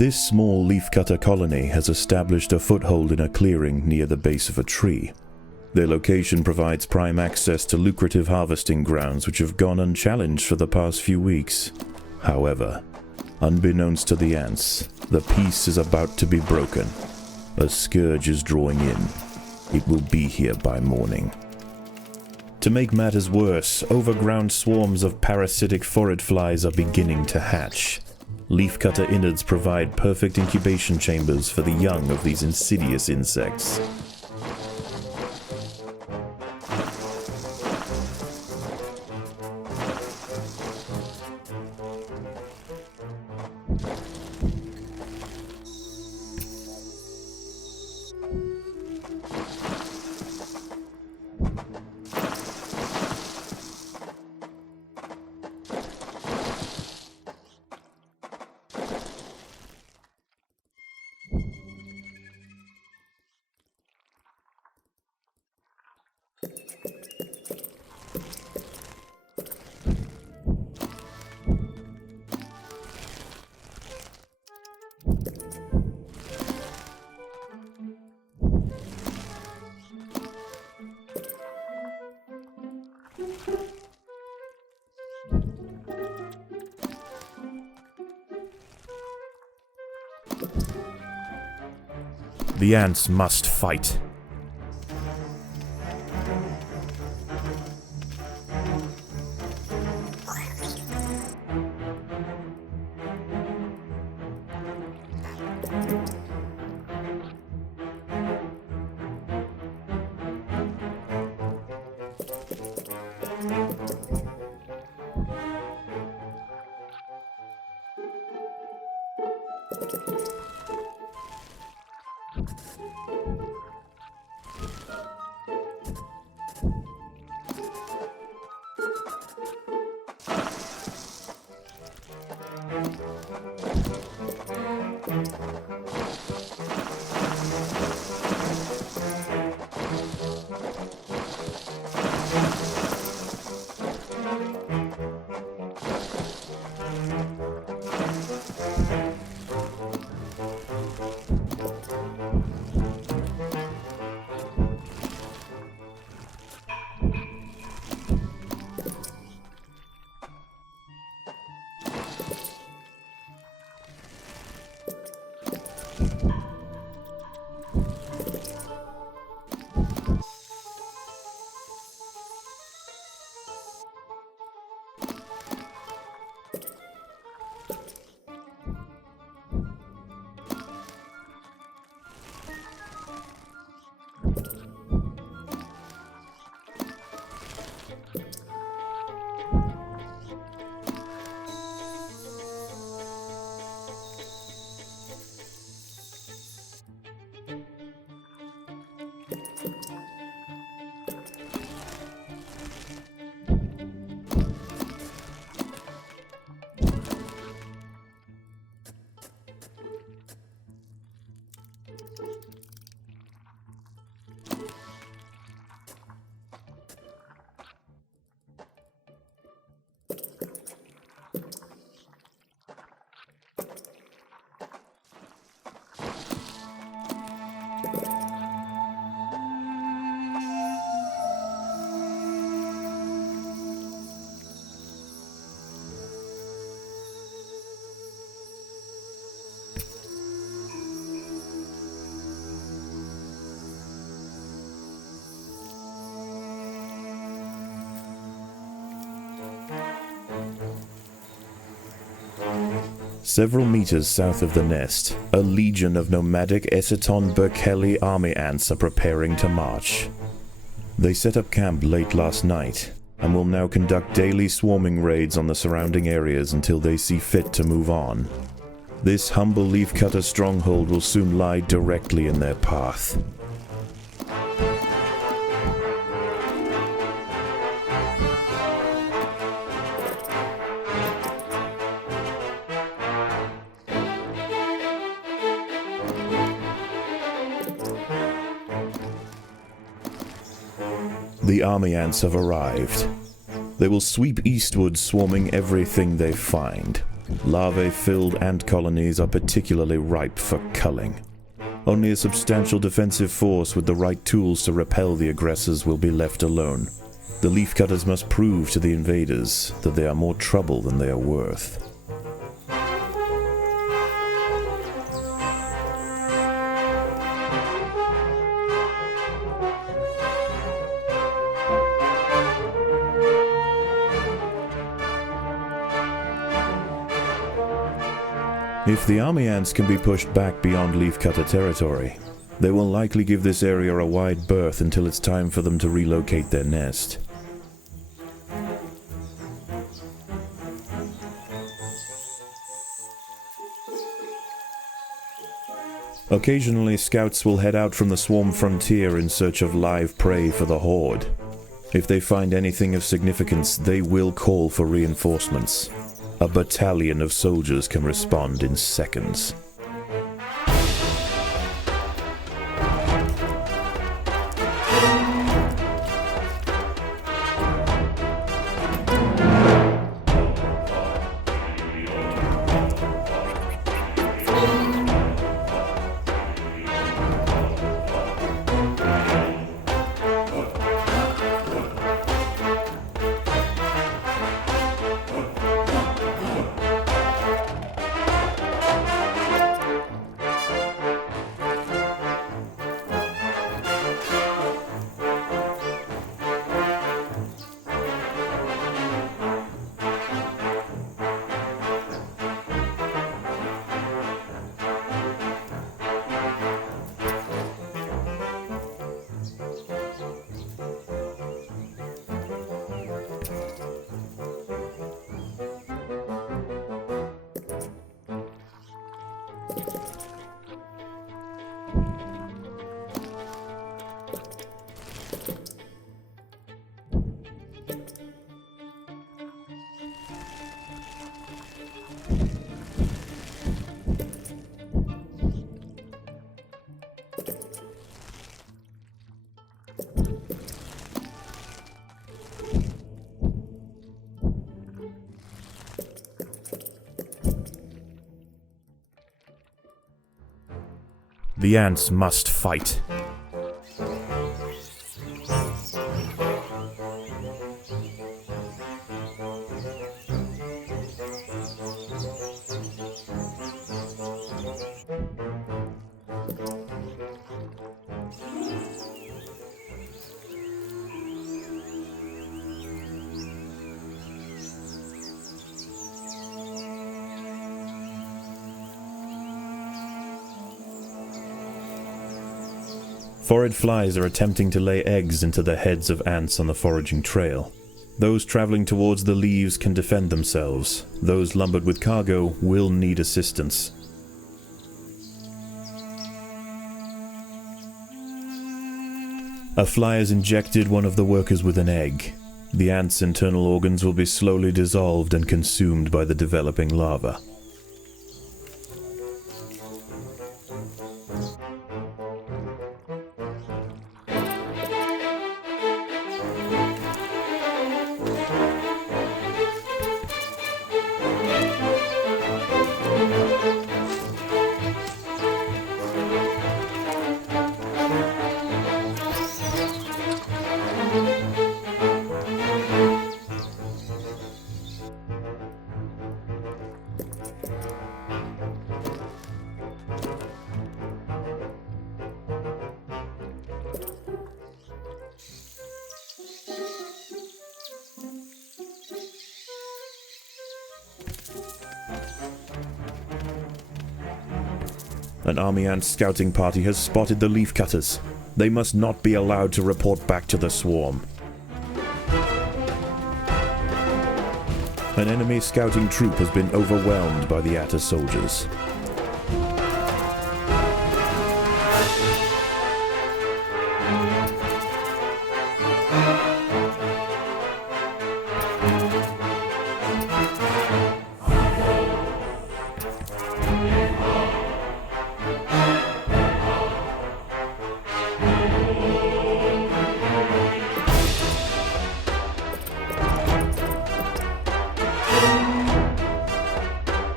This small leafcutter colony has established a foothold in a clearing near the base of a tree. Their location provides prime access to lucrative harvesting grounds which have gone unchallenged for the past few weeks. However, unbeknownst to the ants, the peace is about to be broken. A scourge is drawing in. It will be here by morning. To make matters worse, overground swarms of parasitic phorid flies are beginning to hatch. Leafcutter innards provide perfect incubation chambers for the young of these insidious insects. The ants must fight. Several meters south of the nest, a legion of nomadic Essiton Berkeley army ants are preparing to march. They set up camp late last night, and will now conduct daily swarming raids on the surrounding areas until they see fit to move on. This humble leafcutter stronghold will soon lie directly in their path. The army ants have arrived. They will sweep eastward, swarming everything they find. Larvae-filled ant colonies are particularly ripe for culling. Only a substantial defensive force with the right tools to repel the aggressors will be left alone. The leafcutters must prove to the invaders that they are more trouble than they are worth. If the army ants can be pushed back beyond leafcutter territory, they will likely give this area a wide berth until it's time for them to relocate their nest. Occasionally, scouts will head out from the swarm frontier in search of live prey for the horde. If they find anything of significance, they will call for reinforcements. A battalion of soldiers can respond in seconds. The ants must fight. Phorid flies are attempting to lay eggs into the heads of ants on the foraging trail. Those traveling towards the leaves can defend themselves. Those lumbered with cargo will need assistance. A fly has injected one of the workers with an egg. The ant's internal organs will be slowly dissolved and consumed by the developing larva. An army ant scouting party has spotted the leafcutters. They must not be allowed to report back to the swarm. An enemy scouting troop has been overwhelmed by the Atta soldiers.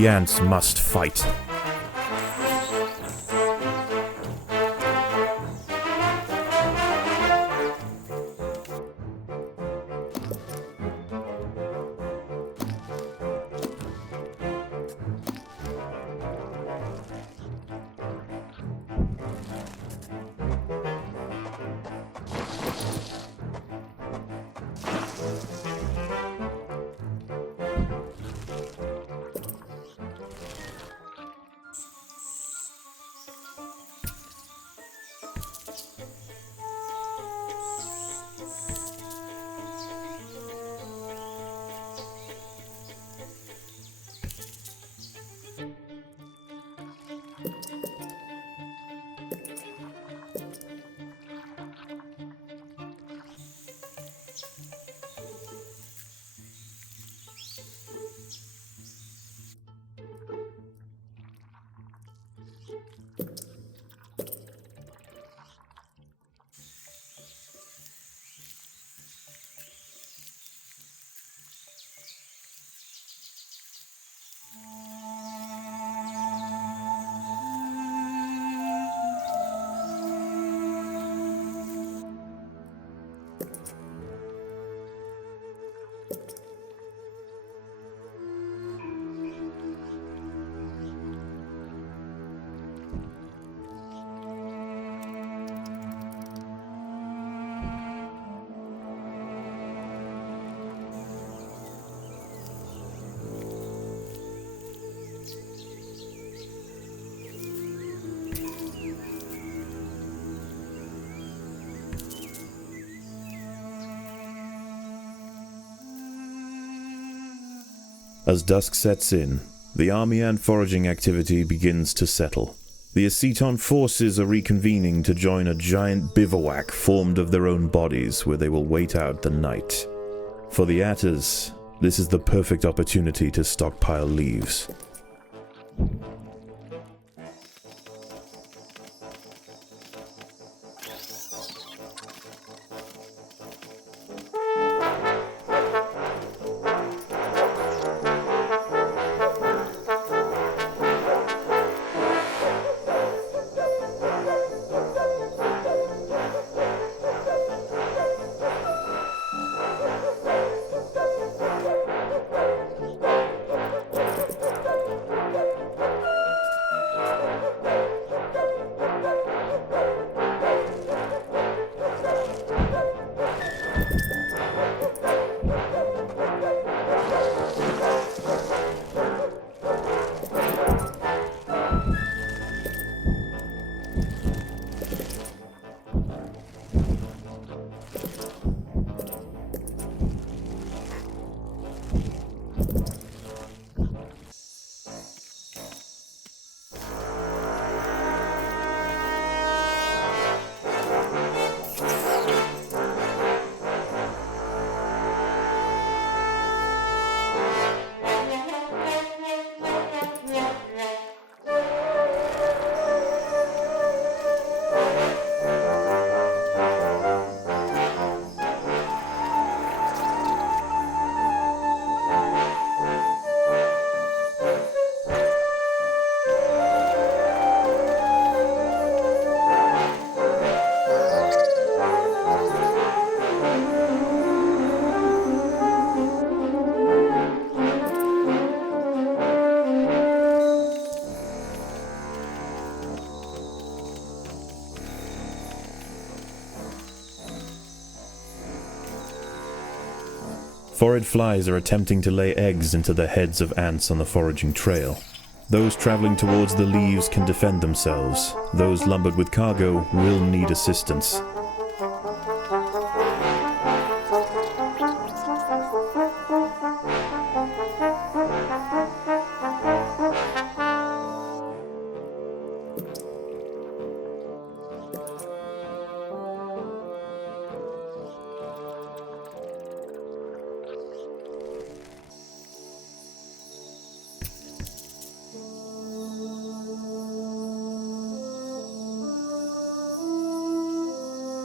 The ants must fight. As dusk sets in, the army and foraging activity begins to settle. The Aceton forces are reconvening to join a giant bivouac formed of their own bodies where they will wait out the night. For the Atters, this is the perfect opportunity to stockpile leaves. Phorid flies are attempting to lay eggs into the heads of ants on the foraging trail. Those traveling towards the leaves can defend themselves. Those lumbered with cargo will need assistance.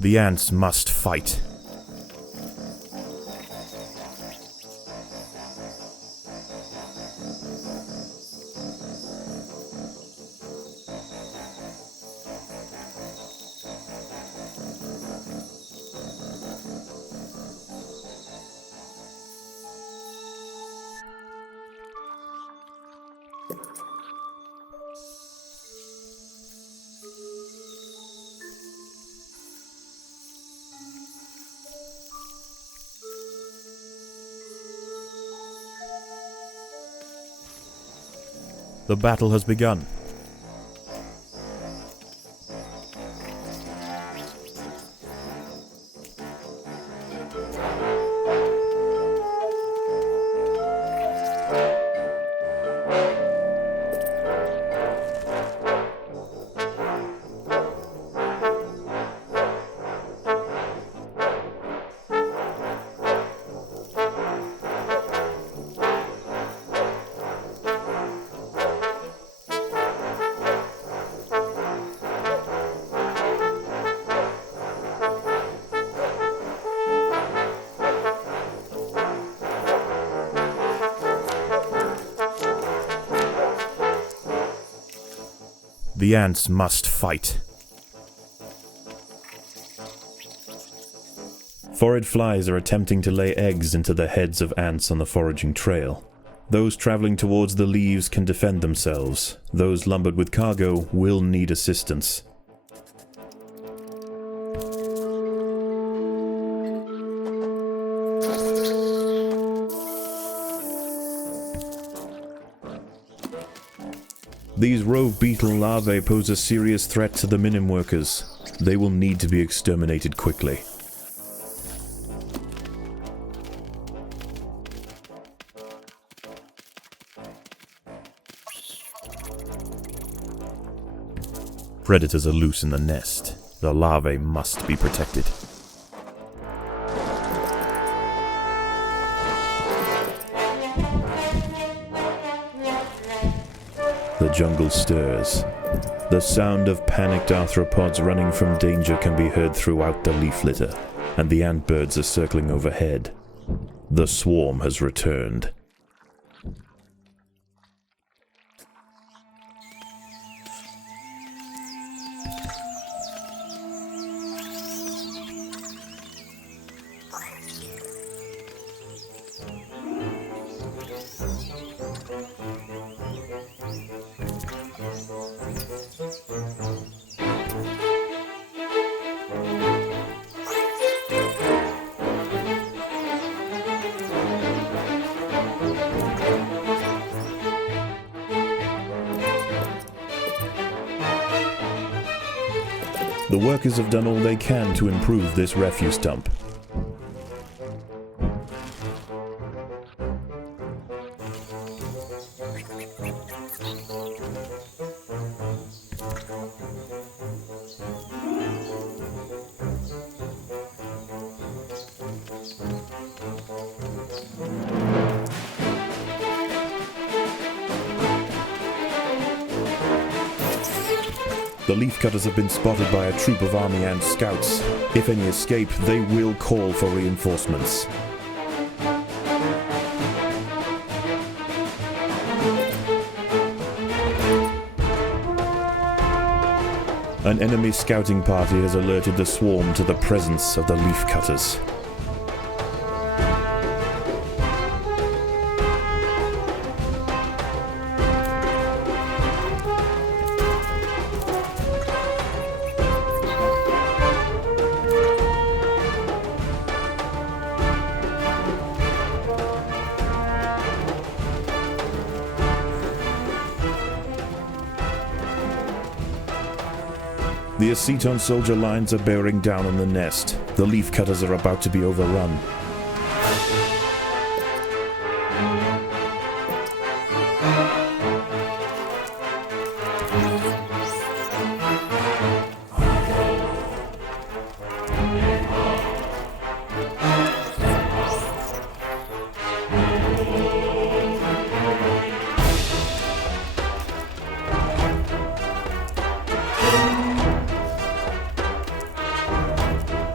The ants must fight. The battle has begun. The ants must fight. Phorid flies are attempting to lay eggs into the heads of ants on the foraging trail. Those traveling towards the leaves can defend themselves. Those lumbered with cargo will need assistance. These rove beetle larvae pose a serious threat to the minim workers. They will need to be exterminated quickly. Predators are loose in the nest. The larvae must be protected. The jungle stirs. The sound of panicked arthropods running from danger can be heard throughout the leaf litter, and the ant birds are circling overhead. The swarm has returned. The workers have done all they can to improve this refuse dump. The leaf cutters have been spotted by a troop of army ant scouts. If any escape, they will call for reinforcements. An enemy scouting party has alerted the swarm to the presence of the leaf cutters. The aceton soldier lines are bearing down on the nest. The leaf cutters are about to be overrun.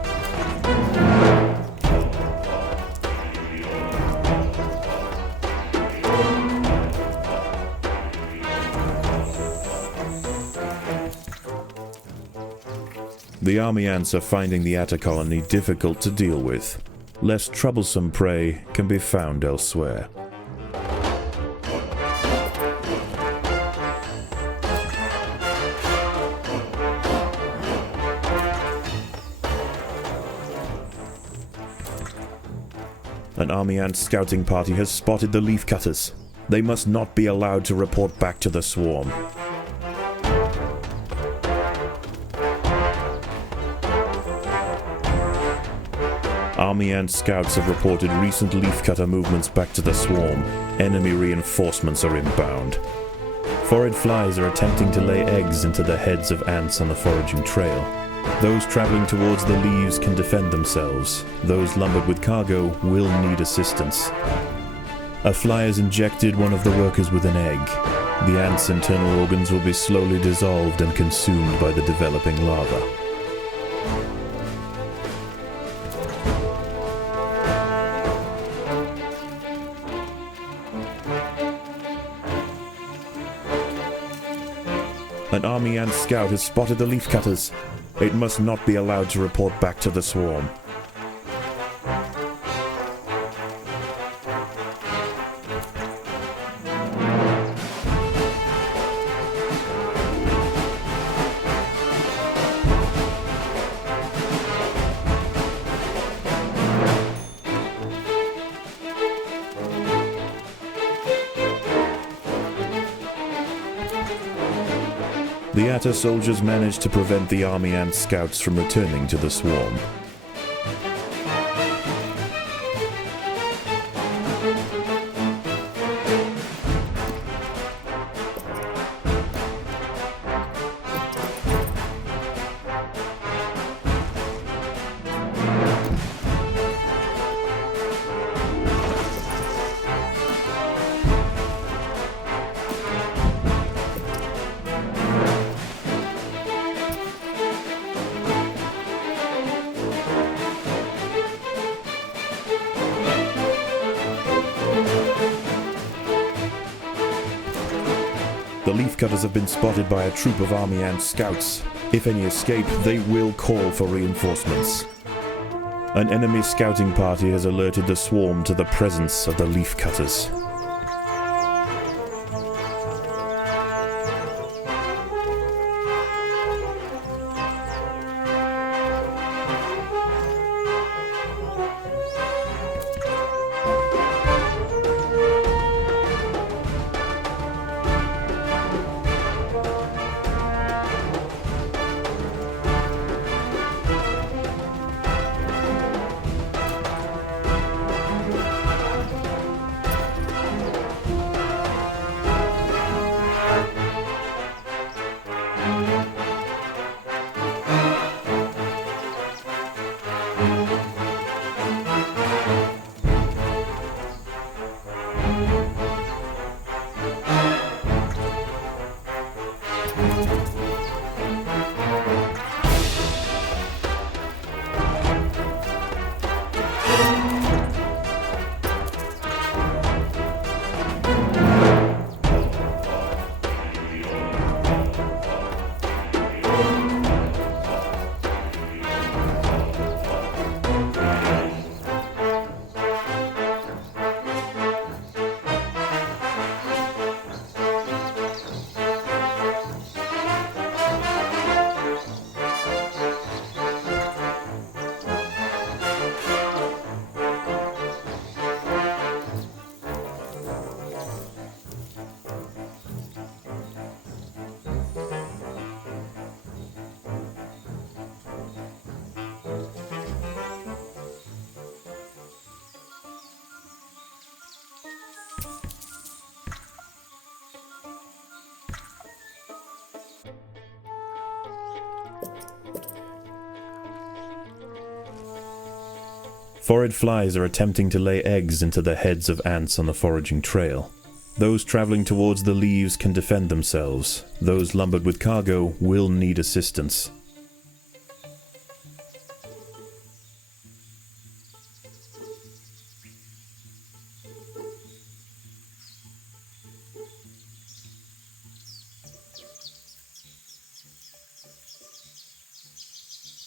The army ants are finding the Atta colony difficult to deal with. Less troublesome prey can be found elsewhere. An army ant scouting party has spotted the leafcutters. They must not be allowed to report back to the swarm. Army ant scouts have reported recent leafcutter movements back to the swarm. Enemy reinforcements are inbound. Foraged flies are attempting to lay eggs into the heads of ants on the foraging trail. Those traveling towards the leaves can defend themselves. Those lumbered with cargo will need assistance. A fly has injected one of the workers with an egg. The ant's internal organs will be slowly dissolved and consumed by the developing larva. An army ant scout has spotted the leafcutters. It must not be allowed to report back to the swarm. The Atta soldiers managed to prevent the army ant scouts from returning to the swarm. The leafcutters have been spotted by a troop of army ant scouts. If any escape, they will call for reinforcements. An enemy scouting party has alerted the swarm to the presence of the leafcutters. Foraged flies are attempting to lay eggs into the heads of ants on the foraging trail. Those traveling towards the leaves can defend themselves. Those lumbered with cargo will need assistance.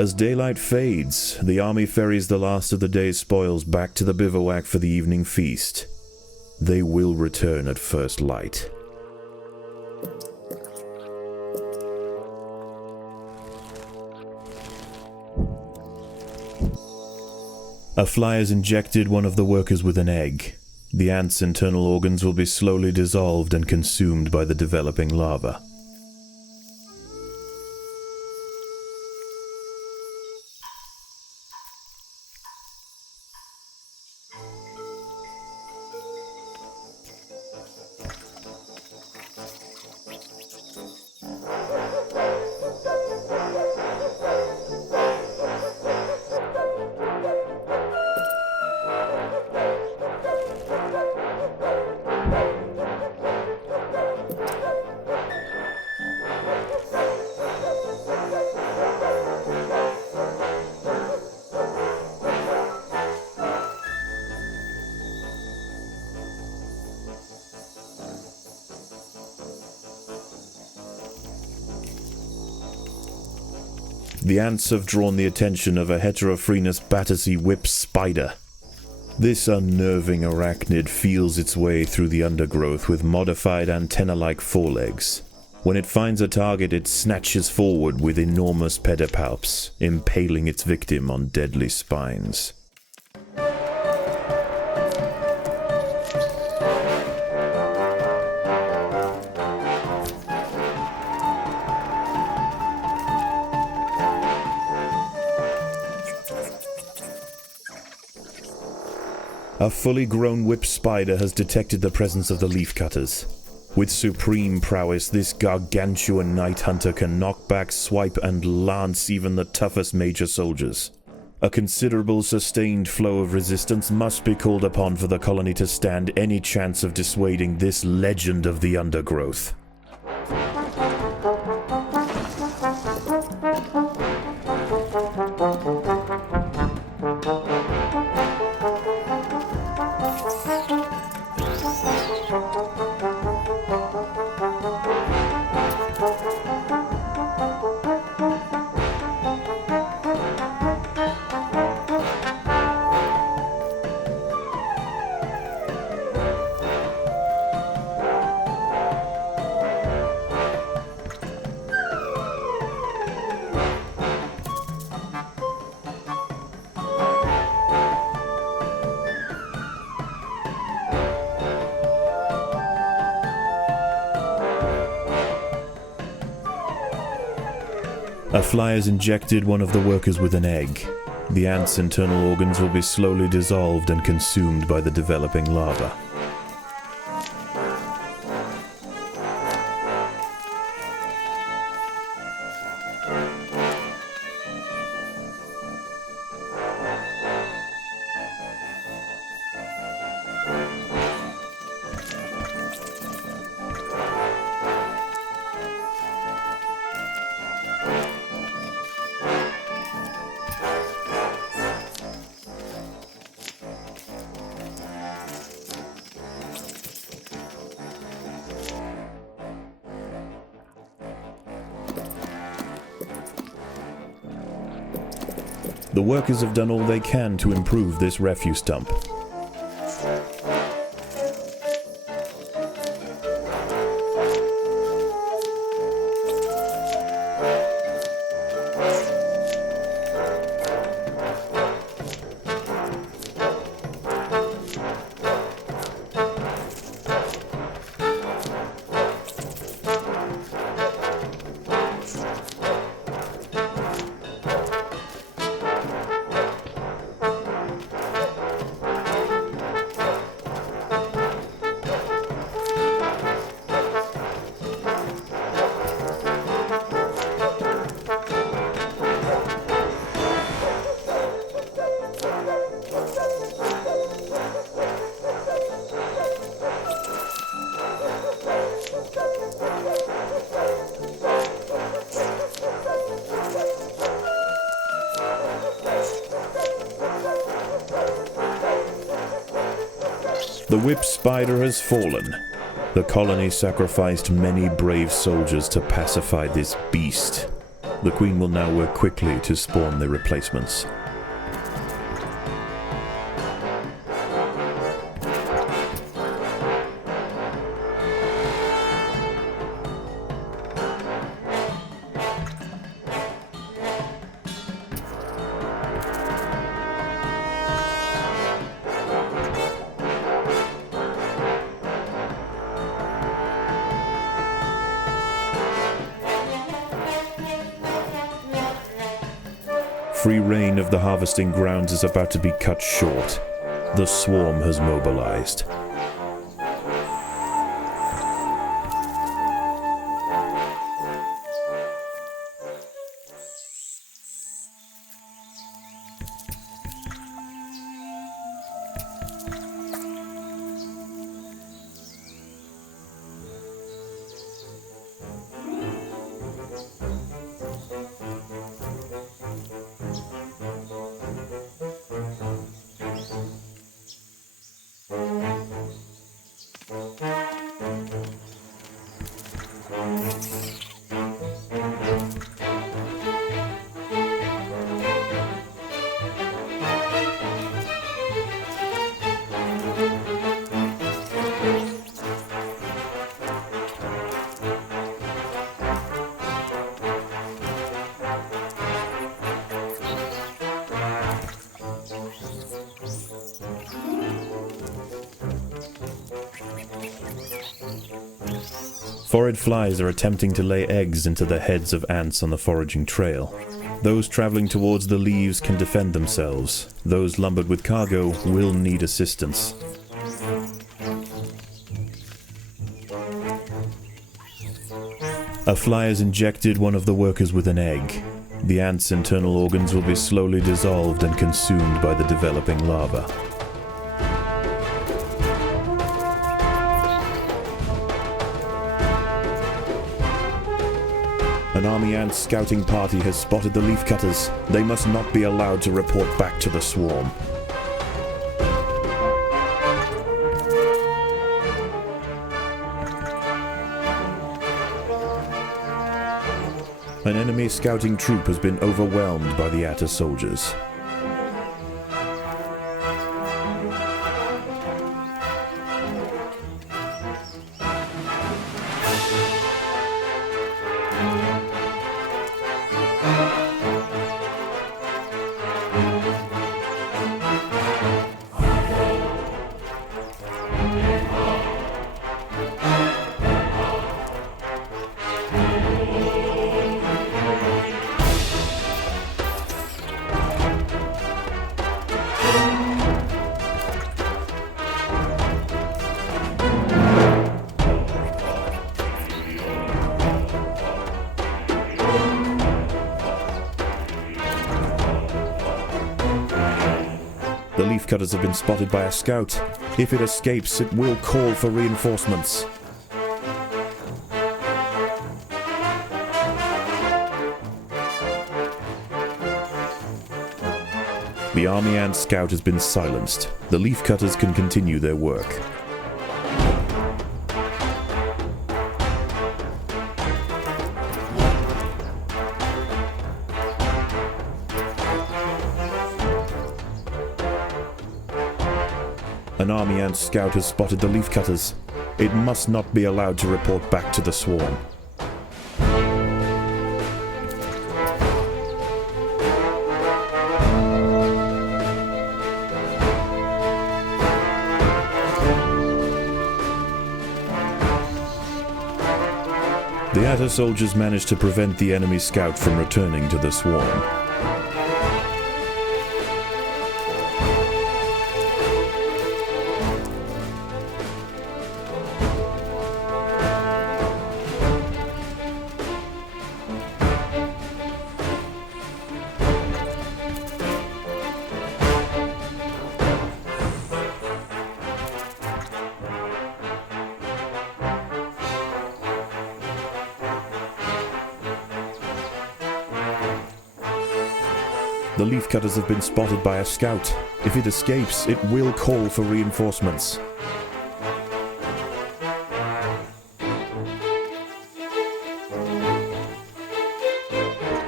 As daylight fades, the army ferries the last of the day's spoils back to the bivouac for the evening feast. They will return at first light. A fly has injected one of the workers with an egg. The ant's internal organs will be slowly dissolved and consumed by the developing larva. The ants have drawn the attention of a Heterophrenius Battersea whip spider. This unnerving arachnid feels its way through the undergrowth with modified antenna-like forelegs. When it finds a target, it snatches forward with enormous pedipalps, impaling its victim on deadly spines. A fully grown whip spider has detected the presence of the leafcutters. With supreme prowess, this gargantuan night hunter can knock back, swipe, and lance even the toughest major soldiers. A considerable sustained flow of resistance must be called upon for the colony to stand any chance of dissuading this legend of the undergrowth. A fly has injected one of the workers with an egg. The ant's internal organs will be slowly dissolved and consumed by the developing larva. The workers have done all they can to improve this refuse dump. The whip spider has fallen. The colony sacrificed many brave soldiers to pacify this beast. The Queen will now work quickly to spawn their replacements. Free reign of the harvesting grounds is about to be cut short. The swarm has mobilized. Foraged flies are attempting to lay eggs into the heads of ants on the foraging trail. Those traveling towards the leaves can defend themselves. Those lumbered with cargo will need assistance. A fly has injected one of the workers with an egg. The ant's internal organs will be slowly dissolved and consumed by the developing larva. An army ant scouting party has spotted the leafcutters. They must not be allowed to report back to the swarm. An enemy scouting troop has been overwhelmed by the Atta soldiers. The leafcutters have been spotted by a scout. If it escapes, it will call for reinforcements. The army ant scout has been silenced. The leafcutters can continue their work. An army ant scout has spotted the leafcutters. It must not be allowed to report back to the swarm. The Atta soldiers managed to prevent the enemy scout from returning to the swarm. The leafcutters have been spotted by a scout. If it escapes, it will call for reinforcements.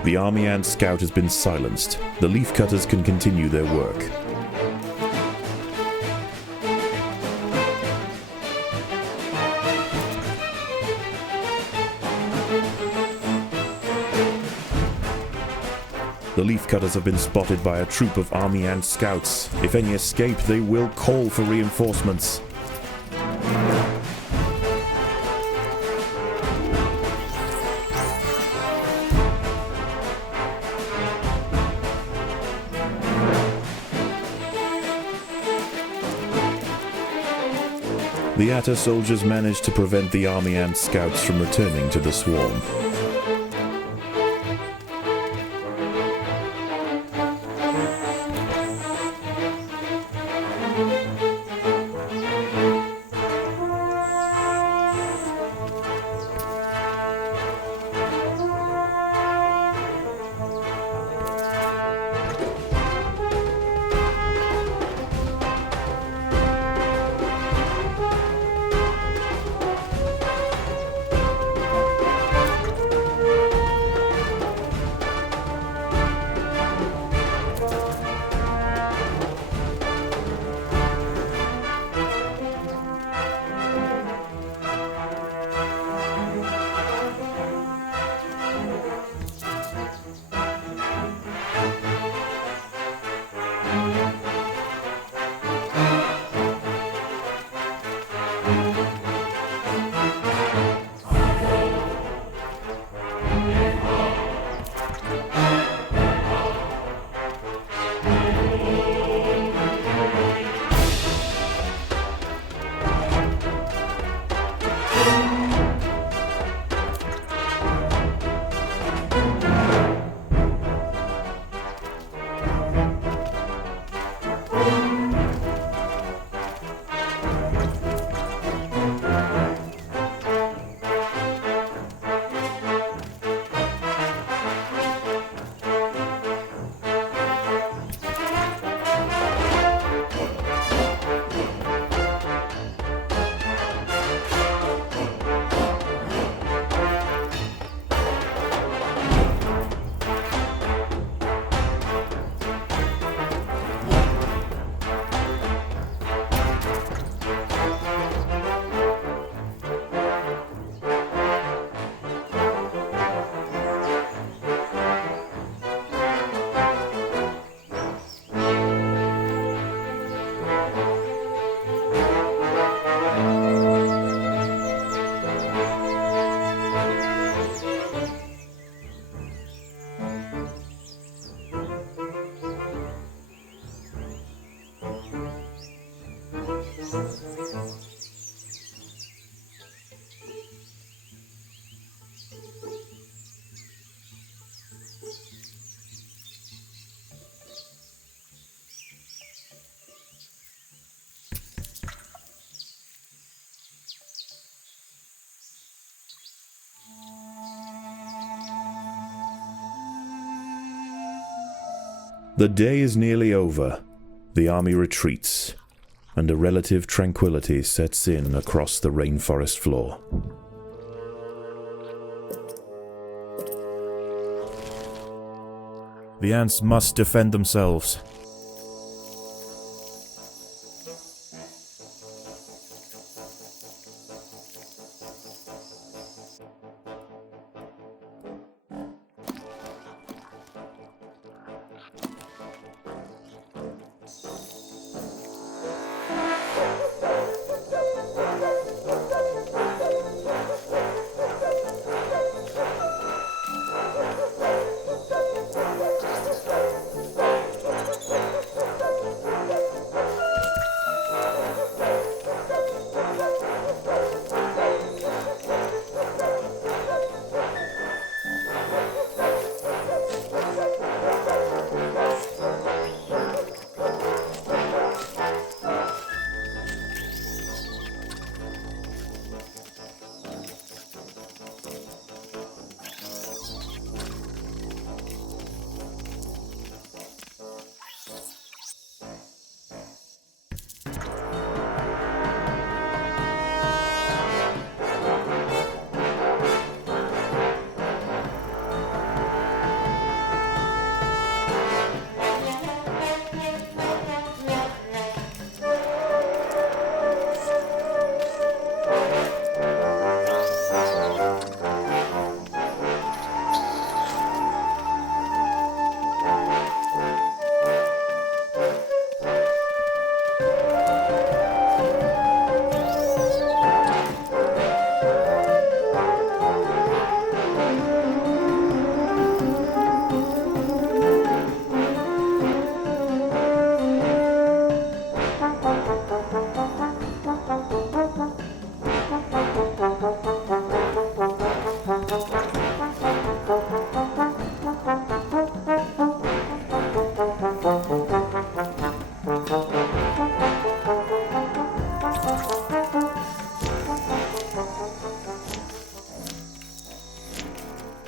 The army ant scout has been silenced. The leafcutters can continue their work. The leafcutters have been spotted by a troop of army ant scouts. If any escape, they will call for reinforcements. The Atta soldiers managed to prevent the army ant scouts from returning to the swarm. The day is nearly over. The army retreats, and a relative tranquility sets in across the rainforest floor. The ants must defend themselves.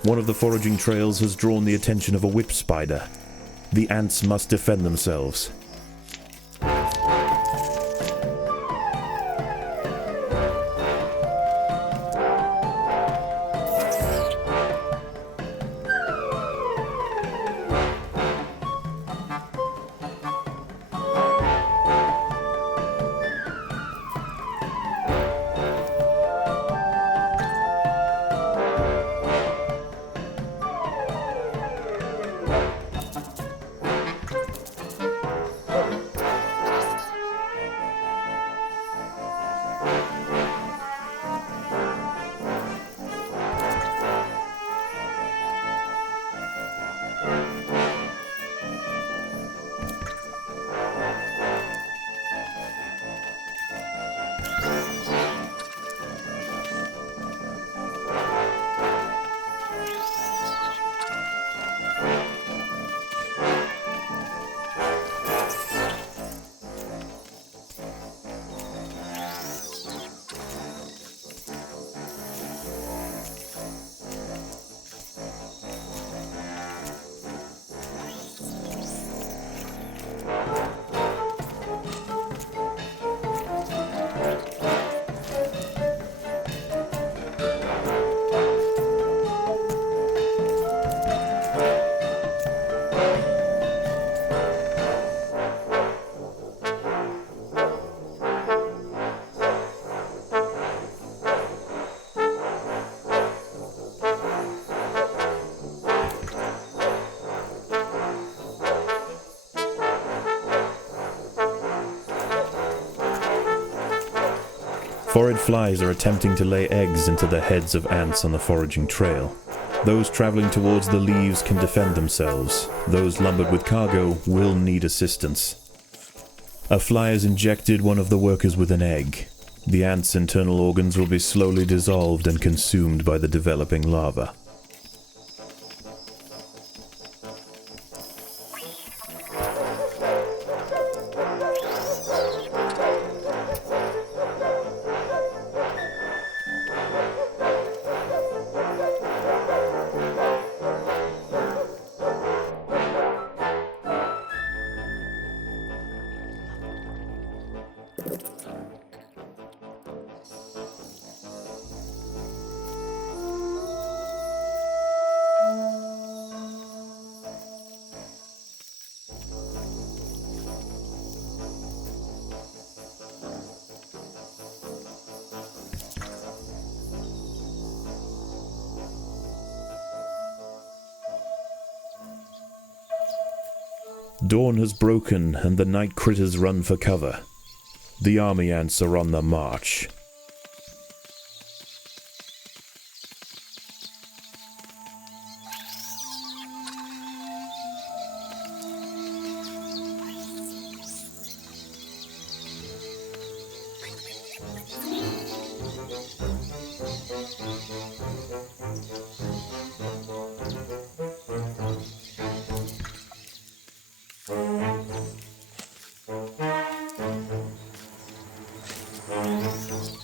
One of the foraging trails has drawn the attention of a whip spider. The ants must defend themselves. Phorid flies are attempting to lay eggs into the heads of ants on the foraging trail. Those traveling towards the leaves can defend themselves. Those lumbered with cargo will need assistance. A fly has injected one of the workers with an egg. The ant's internal organs will be slowly dissolved and consumed by the developing larva. Dawn has broken and the night critters run for cover. The army ants are on the march.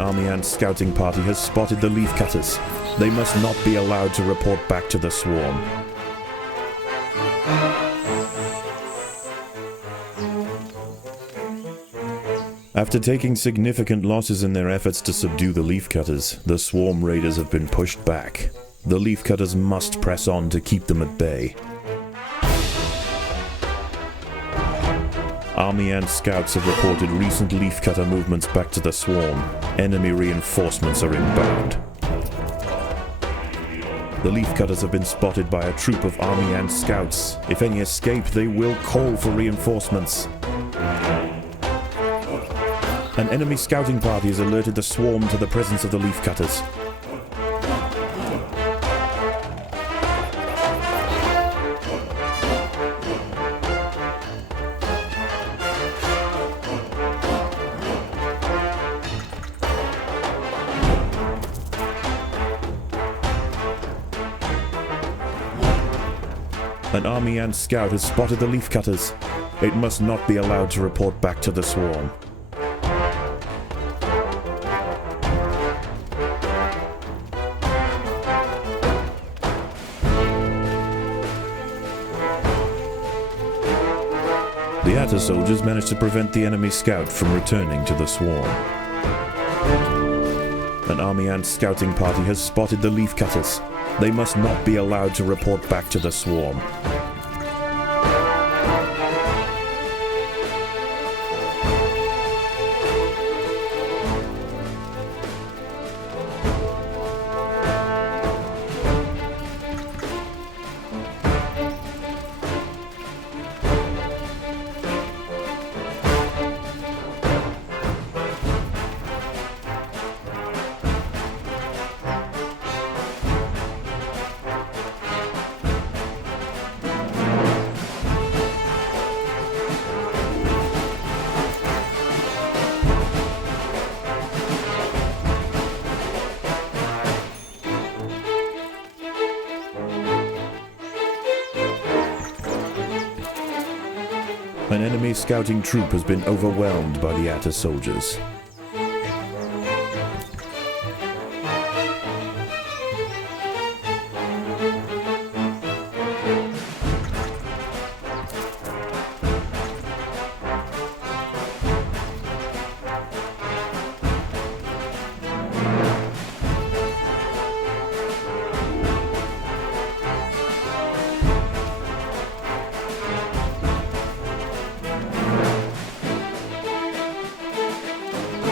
army ant scouting party has spotted the leaf cutters. They must not be allowed to report back to the swarm. After taking significant losses in their efforts to subdue the leafcutters, the swarm raiders have been pushed back. The leafcutters must press on to keep them at bay. Army ant scouts have reported recent leafcutter movements back to the swarm. Enemy reinforcements are inbound. The leafcutters have been spotted by a troop of army ant scouts. If any escape, they will call for reinforcements. An enemy scouting party has alerted the swarm to the presence of the leafcutters. An army ant scout has spotted the leafcutters. It must not be allowed to report back to the swarm. The Atta soldiers managed to prevent the enemy scout from returning to the swarm. An army ant scouting party has spotted the leafcutters. They must not be allowed to report back to the swarm. An enemy scouting troop has been overwhelmed by the Atta soldiers.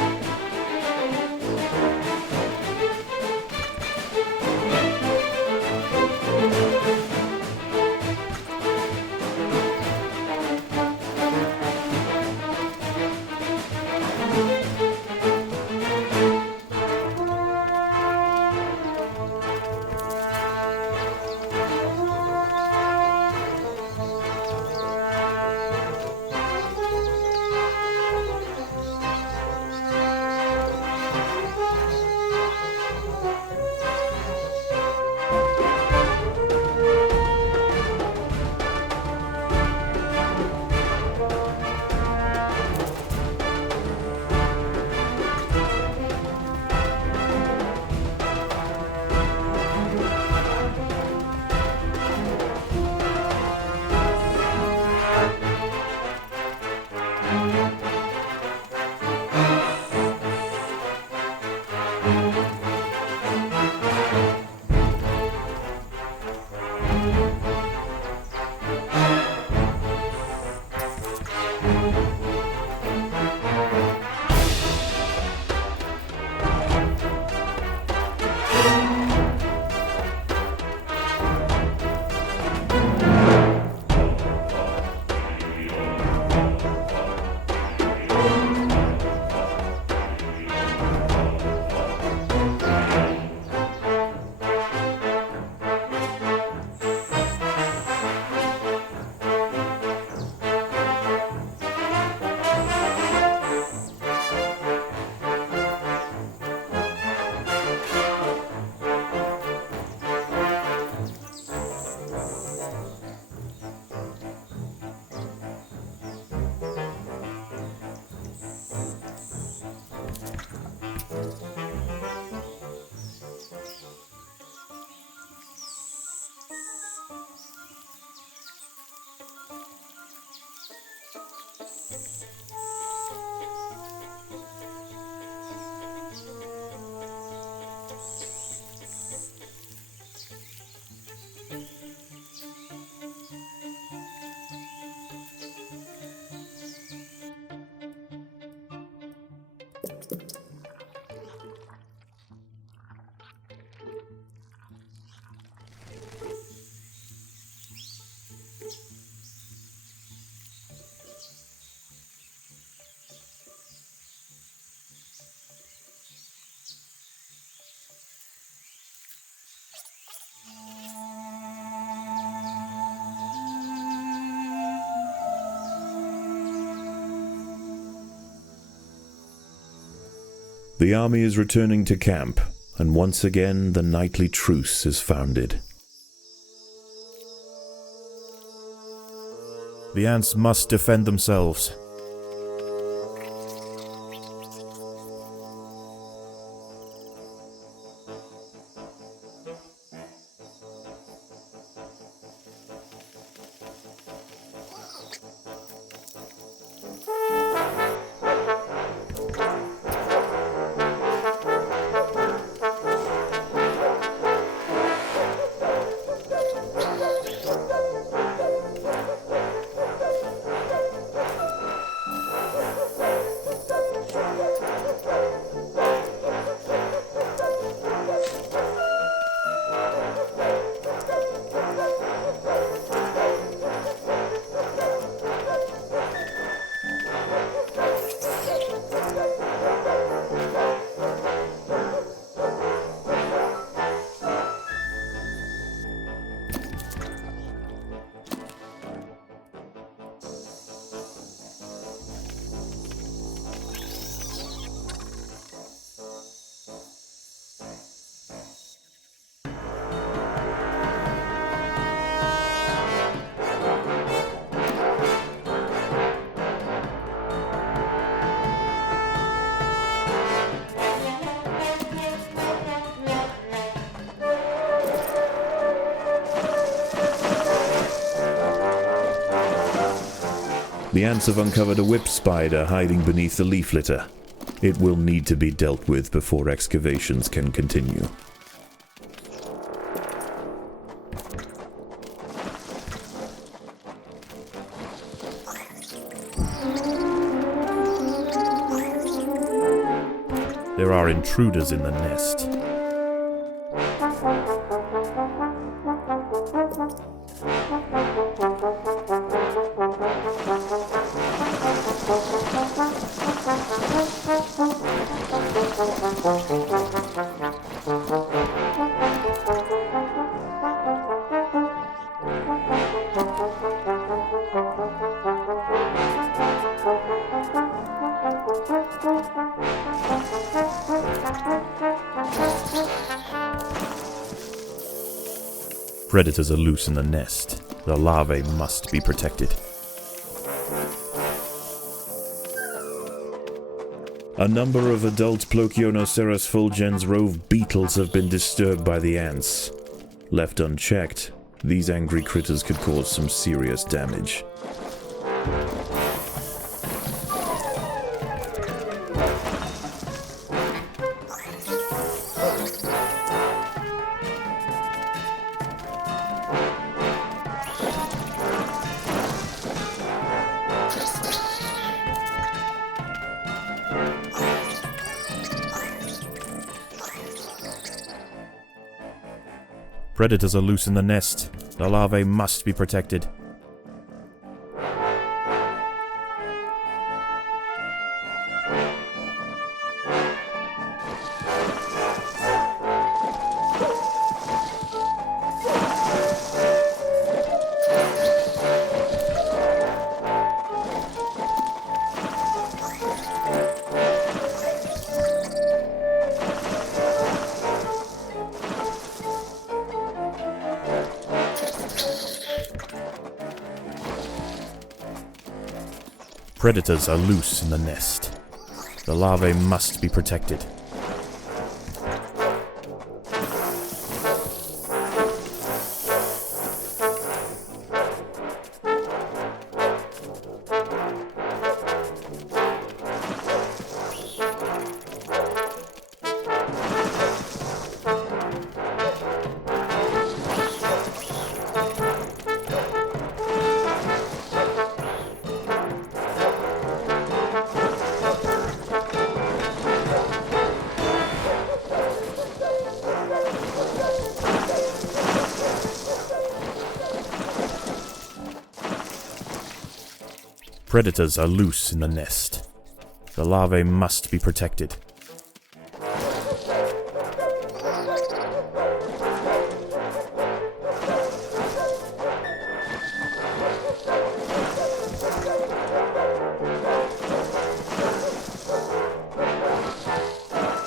The army is returning to camp, and once again the nightly truce is founded. The ants must defend themselves. The ants have uncovered a whip spider hiding beneath the leaf litter. It will need to be dealt with before excavations can continue. There are intruders in the nest. Predators are loose in the nest. The larvae must be protected. A number of adult Plokionoceros fulgens rove beetles have been disturbed by the ants. Left unchecked, these angry critters could cause some serious damage. Predators are loose in the nest. The larvae must be protected. Predators are loose in the nest. The larvae must be protected. Predators are loose in the nest. The larvae must be protected.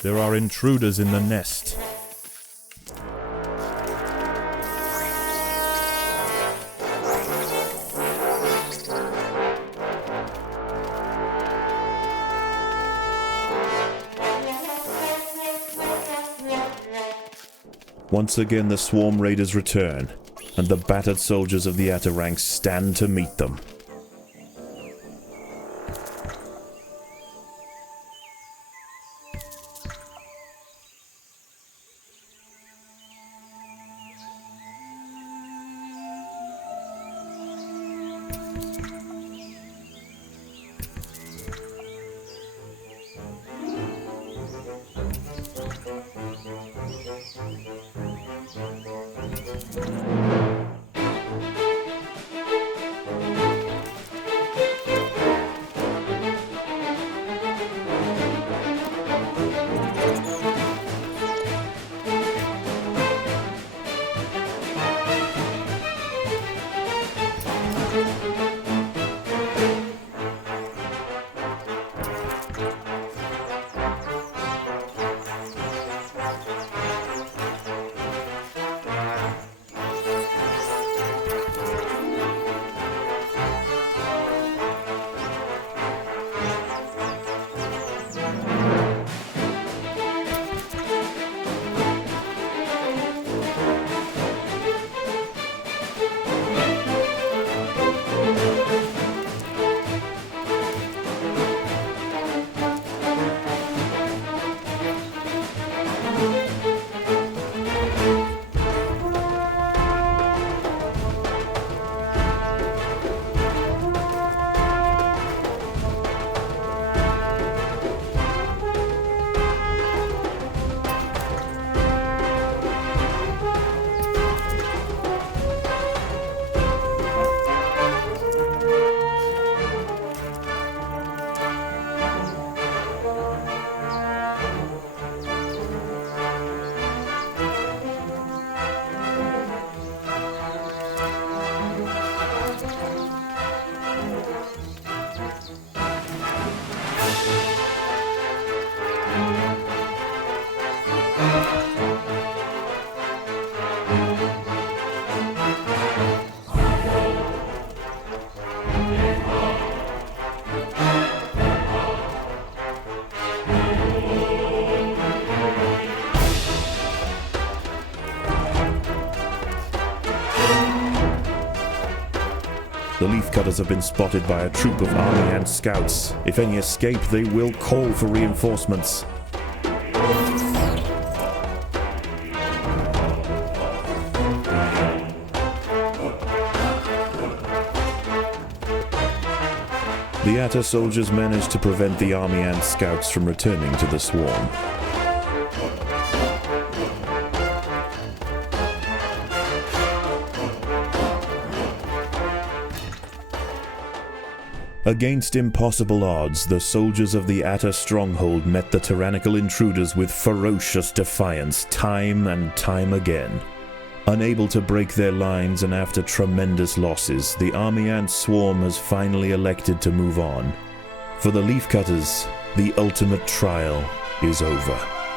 There are intruders in the nest. Once again the swarm raiders return, and the battered soldiers of the Atta ranks stand to meet them. The leafcutters have been spotted by a troop of army ant scouts. If any escape, they will call for reinforcements. The Atta soldiers managed to prevent the army ant scouts from returning to the swarm. Against impossible odds, the soldiers of the Atta stronghold met the tyrannical intruders with ferocious defiance time and time again. Unable to break their lines and after tremendous losses, the army ant swarm has finally elected to move on. For the leafcutters, the ultimate trial is over.